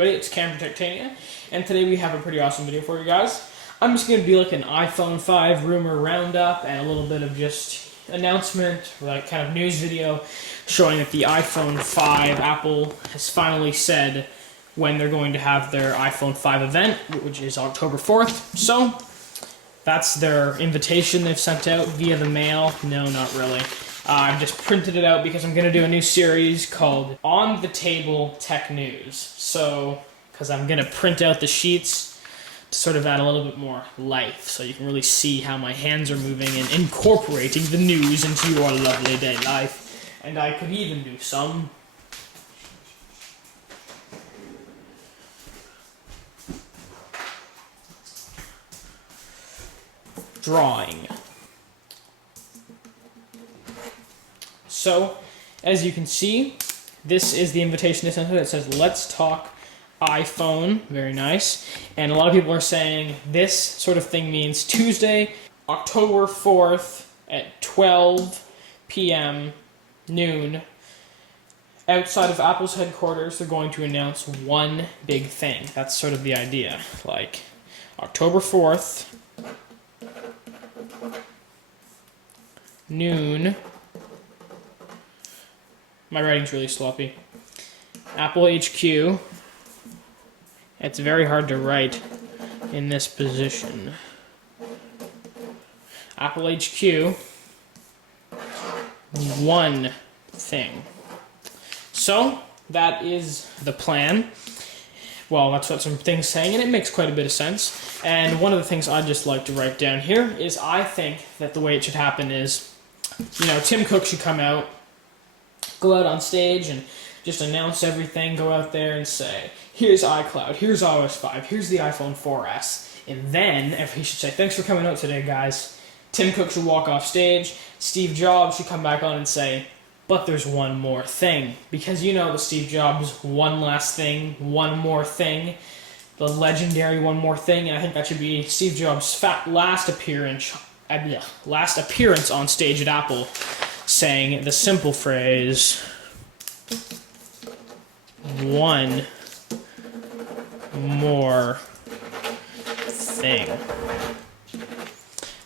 everybody, it's Cam from oTTtn, and today we have a pretty awesome video for you guys. I'm just going to be like an iPhone 5 rumor roundup and a little bit of just announcement, like kind of news video, showing that the iPhone 5, Apple has finally said when they're going to have their iPhone 5 event, which is October 4th. So, that's their invitation they've sent out via the mail. No, not really. I've just printed it out because I'm going to do a new series called On the Table Tech News. So, because I'm going to print out the sheets to sort of add a little bit more life so you can really see how my hands are moving and incorporating the news into your lovely day life. And I could even do some drawing. So, as you can see, this is the invitation they sent out. It says, "Let's talk iPhone." Very nice. And a lot of people are saying this sort of thing means Tuesday, October 4th at 12 p.m. noon. Outside of Apple's headquarters, they're going to announce one big thing. That's sort of the idea. Like, October 4th, noon. My writing's really sloppy. Apple HQ. It's very hard to write in this position. Apple HQ. One thing. So, that is the plan. Well, that's what some things saying, and it makes quite a bit of sense. And one of the things I'd just like to write down here is I think that the way it should happen is, Tim Cook should come out, go out on stage and just announce everything, go out there and say, here's iCloud, here's iOS 5, here's the iPhone 4S. And then, he should say, thanks for coming out today, guys. Tim Cook should walk off stage. Steve Jobs should come back on and say, but there's one more thing. Because the Steve Jobs one last thing, one more thing, the legendary one more thing, and I think that should be Steve Jobs' last appearance on stage at Apple, saying the simple phrase, one more thing. I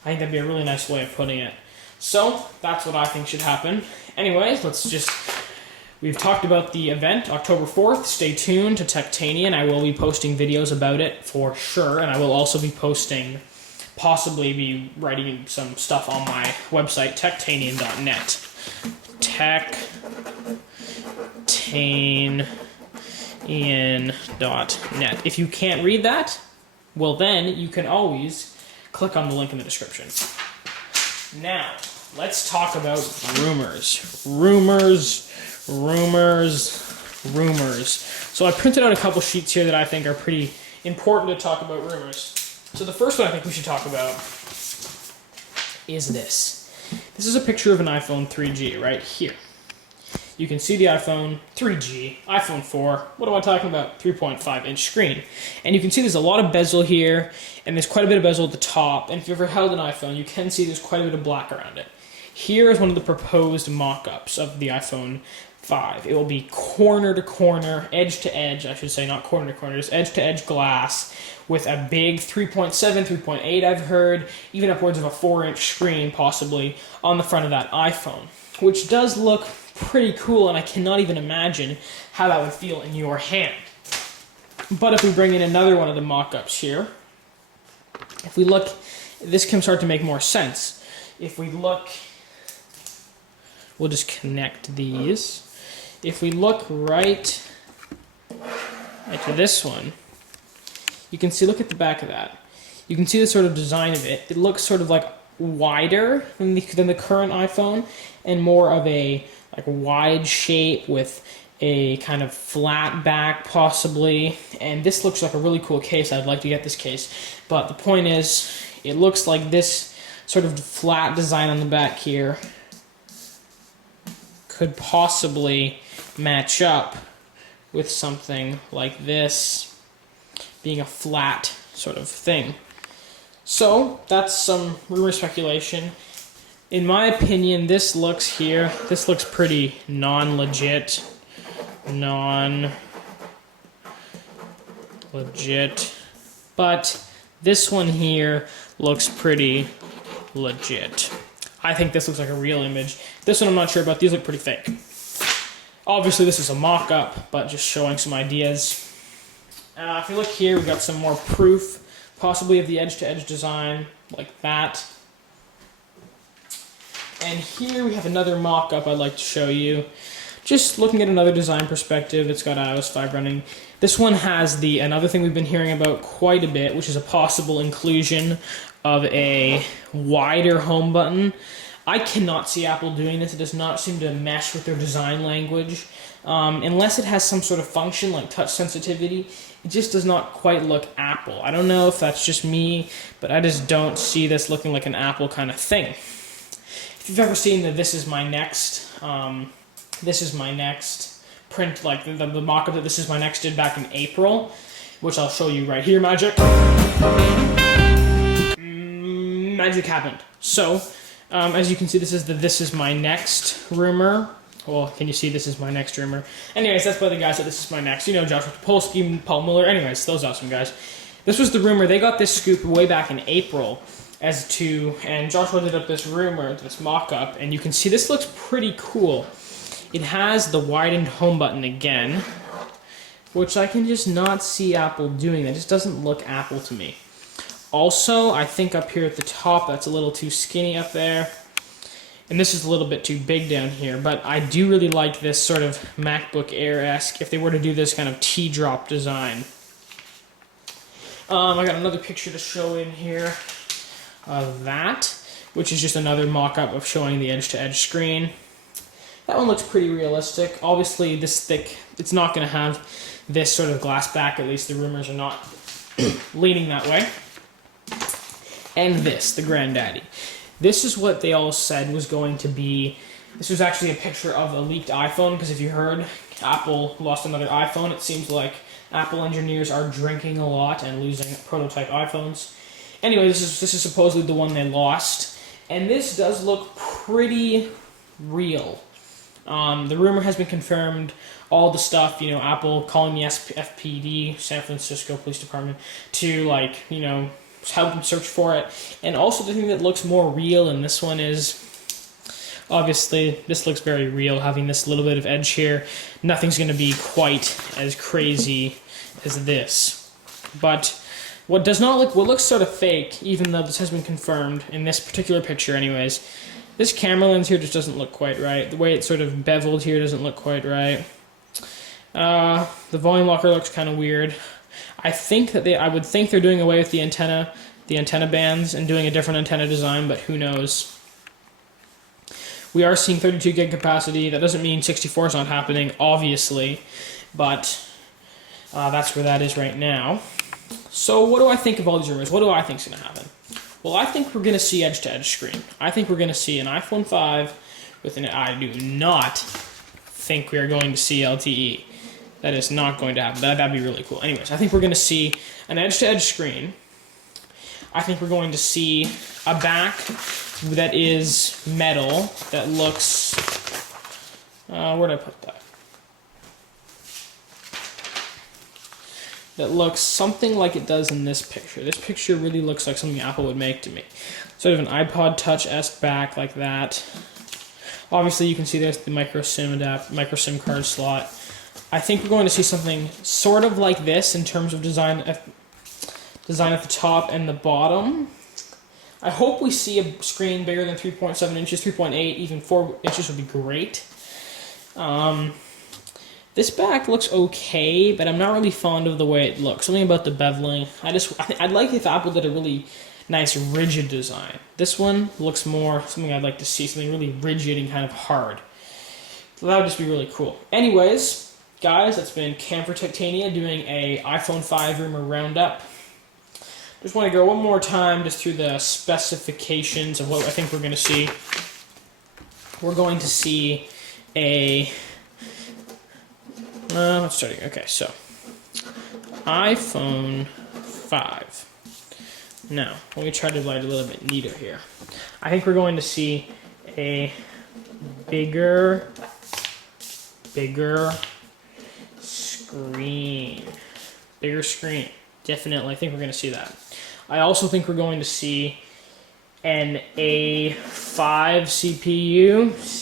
think that'd be a really nice way of putting it. So, that's what I think should happen. Anyways, we've talked about the event, October 4th. Stay tuned to oTTtn. I will be posting videos about it for sure, and I will also be possibly be writing some stuff on my website, oTTtn.net. oTTtn.net. If you can't read that, well then you can always click on the link in the description. Now, let's talk about rumors. Rumors. So I printed out a couple sheets here that I think are pretty important to talk about rumors. So the first one I think we should talk about is this. This is a picture of an iPhone 3G right here. You can see the iPhone 3G, iPhone 4, what am I talking about? 3.5-inch screen. And you can see there's a lot of bezel here, and there's quite a bit of bezel at the top, and if you've ever held an iPhone, you can see there's quite a bit of black around it. Here is one of the proposed mock-ups of the iPhone 5. It will be corner to corner, edge to edge, I should say, not corner to corner, just edge to edge glass with a big 3.7, 3.8 I've heard, even upwards of a 4-inch screen possibly on the front of that iPhone, which does look pretty cool, and I cannot even imagine how that would feel in your hand. But if we bring in another one of the mock-ups here, if we look, this can start to make more sense. If we look, we'll just connect these. If we look right to this one, you can see, look at the back of that. You can see the sort of design of it. It looks sort of like wider than the current iPhone, and more of a wide shape with a kind of flat back possibly. And this looks like a really cool case. I'd like to get this case. But the point is, it looks like this sort of flat design on the back here could possibly match up with something like this being a flat sort of thing. So that's some rumor speculation. In my opinion, this looks pretty non-legit, legit. But this one here looks pretty legit. I think this looks like a real image. This one I'm not sure about. These look pretty fake. Obviously this is a mock-up, but just showing some ideas. If you look here, we've got some more proof, possibly of the edge-to-edge design, like that. And here we have another mock-up I'd like to show you. Just looking at another design perspective, it's got iOS 5 running. This one has another thing we've been hearing about quite a bit, which is a possible inclusion of a wider home button. I cannot see Apple doing this. It does not seem to mesh with their design language. Unless it has some sort of function like touch sensitivity, it just does not quite look Apple. I don't know if that's just me, but I just don't see this looking like an Apple kind of thing. If you've ever seen the This Is My Next print, like the mock-up that This Is My Next did back in April, which I'll show you right here, magic. Magic happened. So, as you can see, this is the This Is My Next rumor. Well, can you see This Is My Next rumor? Anyways, that's by the guys at This Is My Next. You know, Joshua Topolsky, Paul Muller. Anyways, those awesome guys. This was the rumor. They got this scoop way back in April and Joshua did up this rumor, this mock-up, and you can see this looks pretty cool. It has the widened home button again, which I can just not see Apple doing. That just doesn't look Apple to me. Also, I think up here at the top, that's a little too skinny up there. And this is a little bit too big down here, but I do really like this sort of MacBook Air-esque, if they were to do this kind of T-drop design. I got another picture to show in here of that, which is just another mock-up of showing the edge-to-edge screen. That one looks pretty realistic. Obviously, this thick, it's not going to have this sort of glass back, at least the rumors are not leaning that way. And this, the granddaddy. This is what they all said was going to be. This was actually a picture of a leaked iPhone, because if you heard, Apple lost another iPhone. It seems like Apple engineers are drinking a lot and losing prototype iPhones. Anyway, this is supposedly the one they lost. And this does look pretty real. The rumor has been confirmed. All the stuff, you know, Apple calling the FPD, San Francisco Police Department, to, like, you know, help them search for it. And also the thing that looks more real in this one is, obviously, this looks very real, having this little bit of edge here. Nothing's going to be quite as crazy as this. But what looks sort of fake, even though this has been confirmed, in this particular picture anyways, this camera lens here just doesn't look quite right. The way it's sort of beveled here doesn't look quite right. The volume locker looks kind of weird. I would think they're doing away with the antenna bands and doing a different antenna design, but who knows. We are seeing 32 gig capacity. That doesn't mean 64 is not happening, obviously, but that's where that is right now. So what do I think of all these rumors? What do I think is going to happen? Well, I think we're going to see edge-to-edge screen. I think we're going to see an iPhone 5 with an... I do not think we are going to see LTE. That is not going to happen. That'd be really cool. Anyways, I think we're going to see an edge-to-edge screen. I think we're going to see a back that is metal, that looks... where'd I put that? That looks something like it does in this picture. This picture really looks like something Apple would make to me. Sort of an iPod Touch-esque back like that. Obviously, you can see there's the micro SIM card slot. I think we're going to see something sort of like this in terms of design at the top and the bottom. I hope we see a screen bigger than 3.7 inches, 3.8, even 4 inches would be great. This back looks okay, but I'm not really fond of the way it looks. Something about the beveling. I'd like if Apple did a really nice rigid design. This one looks more something I'd like to see, something really rigid and kind of hard. So that would just be really cool. Anyways, guys, that's been Cam for Titania doing a iPhone 5 Rumour Roundup. Just want to go one more time just through the specifications of what I think we're going to see. We're going to see a... let's start again. Okay, so iPhone 5. Now, let me try to light a little bit neater here. I think we're going to see a bigger screen. Bigger screen. Definitely. I think we're going to see that. I also think we're going to see an A5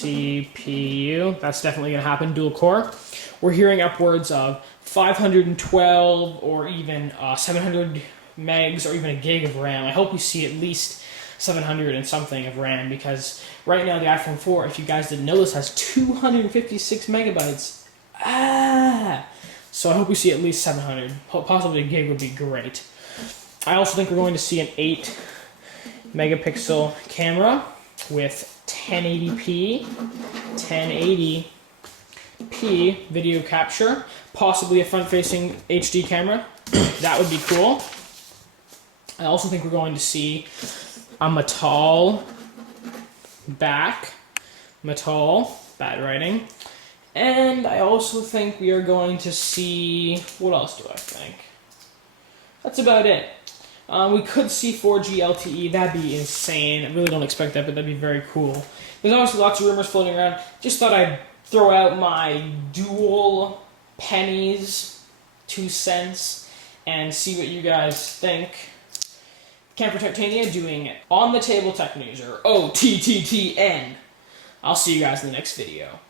CPU. That's definitely going to happen. Dual core. We're hearing upwards of 512 or even 700 megs or even a gig of RAM. I hope we see at least 700 and something of RAM, because right now the iPhone 4, if you guys didn't know this, has 256 megabytes. So I hope we see at least 700. Possibly a gig would be great. I also think we're going to see an 8 megapixel camera with 1080p video capture, possibly a front-facing HD camera. That would be cool. I also think we're going to see a metal back, bad writing. And I also think we are going to see, what else do I think? That's about it. We could see 4G LTE. That'd be insane. I really don't expect that, but that'd be very cool. There's obviously lots of rumors floating around. Just thought I'd throw out my dual pennies, 2 cents, and see what you guys think. Camper Titania doing On the Table Tech News, or oTTtn. I'll see you guys in the next video.